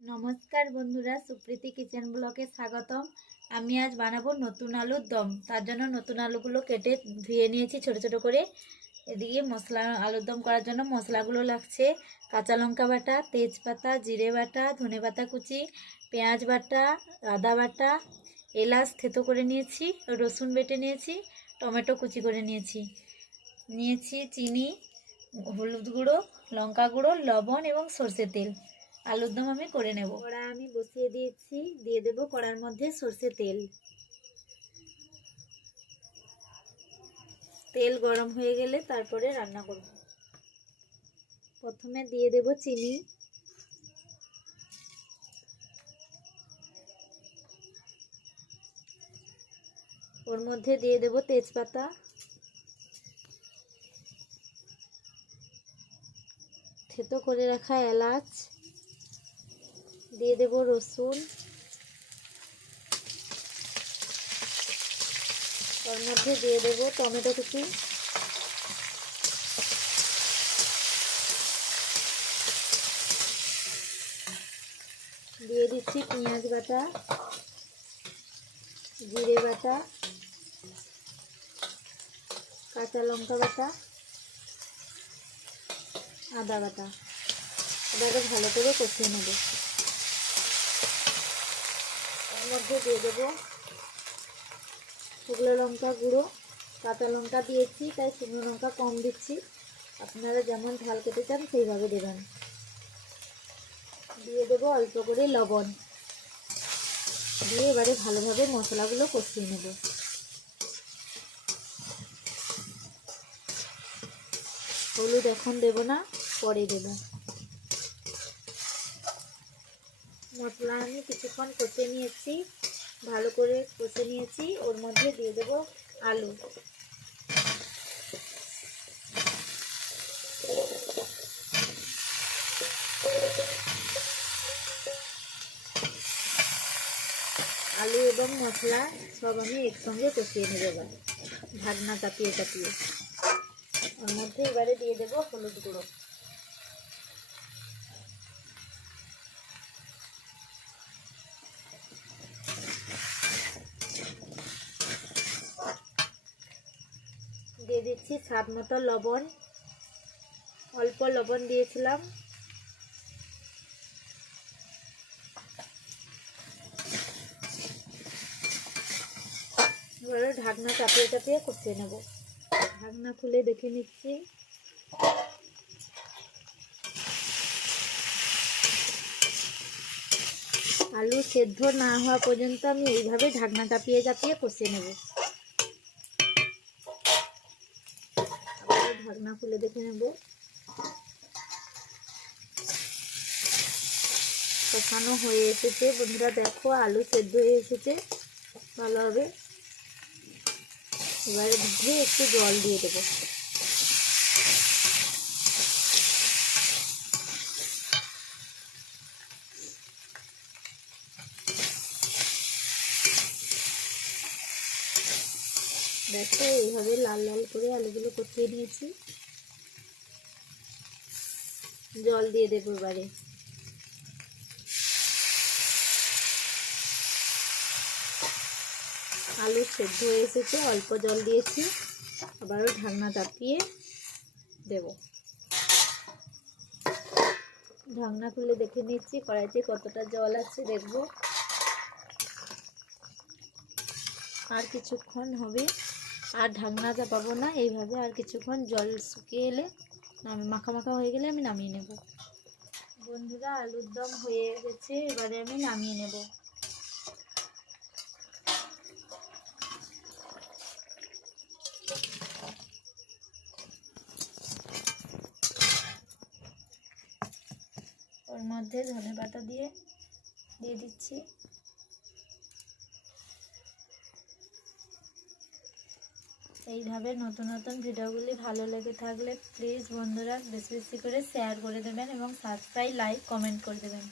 নমস্কার বন্ধুরা, সুপ্রীতি কিচেন ব্লগে স্বাগতম। আমি আজ বানাবো নতুন আলুর দম। তার জন্য নতুন আলুগুলো কেটে ধুয়ে নিয়েছি ছোট ছোট করে। এদিকে আলুর দম করার জন্য মশলাগুলো লাগছে: কাঁচা লঙ্কা বাটা, তেজপাতা, জিরে বাটা, ধনে পাতা কুচি, পেঁয়াজ বাটা, আদা বাটা, এলাচ থেতো করে নিয়েছি, রসুন বেটে নিয়েছি, টমেটো কুচি করে নিয়েছি চিনি, হলুদ গুঁড়ো, লঙ্কা গুঁড়ো, লবণ এবং সর্ষের তেল। আলুর দম আমি করে নেব। কড়া আমি বসিয়ে দিয়েছি, দিয়ে দেব কড়ার মধ্যে সর্ষের তেল। তেল গরম হয়ে গেলে তারপরে রান্না করব। প্রথমে দিয়ে দেব চিনি, ওর মধ্যে দিয়ে দেব তেজপাতা, থেতো করে রাখা এলাচ, দিয়ে দেব রসুন, ওর মধ্যে দিয়ে দেব টমেটো কুচি, দিয়ে দিচ্ছি পেঁয়াজ বাটা, জিরে বাটা, কাঁচা লঙ্কা বাটা, আদা বাটা। এটাকে ভালো করে কষিয়ে নেব। এর মধ্যে দিয়ে দেবো শুকনো লঙ্কা গুঁড়ো, কাঁচা লঙ্কা দিয়েছি তাই শুকনো লঙ্কা কম দিচ্ছি, আপনারা যেমন ঝাল খেতে চান সেইভাবে দেবেন। দিয়ে দেবো অল্প করে লবণ, দিয়ে এবারে ভালোভাবে মশলাগুলো কষিয়ে নেব। হলুদ এখন দেব না, পরে দেব। মশলা আমি কিছুক্ষণ কষে নিয়েছি, ভালো করে কষে নিয়েছি। ওর মধ্যে দিয়ে দেব আলু, আলু এবং মশলা সব আমি একসঙ্গে কষিয়ে নেব। এবার ঢাকনা চাপিয়ে চাপিয়ে ওর মধ্যে এবারে দিয়ে দেব হলুদ গুঁড়ো, দিয়ে দিচ্ছি স্বাদ মতো লবণ, অল্প লবণ দিয়েছিলাম। এবারে ঢাকনা চাপিয়ে চাপিয়ে কষিয়ে নেব। ঢাকনা খুলে দেখে নিচ্ছি, আলু সেদ্ধ না হওয়া পর্যন্ত আমি এইভাবে ঢাকনা চাপিয়ে চাপিয়ে কষিয়ে নেব। আবার ঢাকনা খুলে দেখে নেব। কষানো হয়ে এসেছে বন্ধুরা, দেখো আলু সেদ্ধ হয়ে এসেছে ভালোভাবে। এবারে মধ্যে একটু জল দিয়ে দেবো। দেখো এইভাবে লাল লাল করে আলুগুলো কষিয়ে নিয়েছি। জল দিয়ে দেবো এবারে। আলু সেদ্ধ হয়ে এসেছে, অল্প জল দিয়েছি, আবারও ঢাকনা চাপিয়ে দেব। ঢাকনা খুলে দেখে নিচ্ছি কড়াইতে কতটা জল আছে, দেখব। আর কিছুক্ষণ হবে, আর ঢাকনা চাপাবো না, এইভাবে আর কিছুক্ষণ জল শুকিয়ে এলে মাখা মাখা হয়ে গেলে আমি নামিয়ে নেব। বন্ধুরা, আলুর দম হয়ে গেছে, এবারে আমি নামিয়ে নেব। ওর মধ্যে ধনে পাতা দিয়ে দিচ্ছি। এইভাবে নতুন নতুন ভিডিওগুলি ভালো লেগে থাকলে প্লিজ বন্ধুরা বেশি বেশি করে শেয়ার করে দেবেন এবং সাবস্ক্রাইব, লাইক, কমেন্ট করে দেবেন।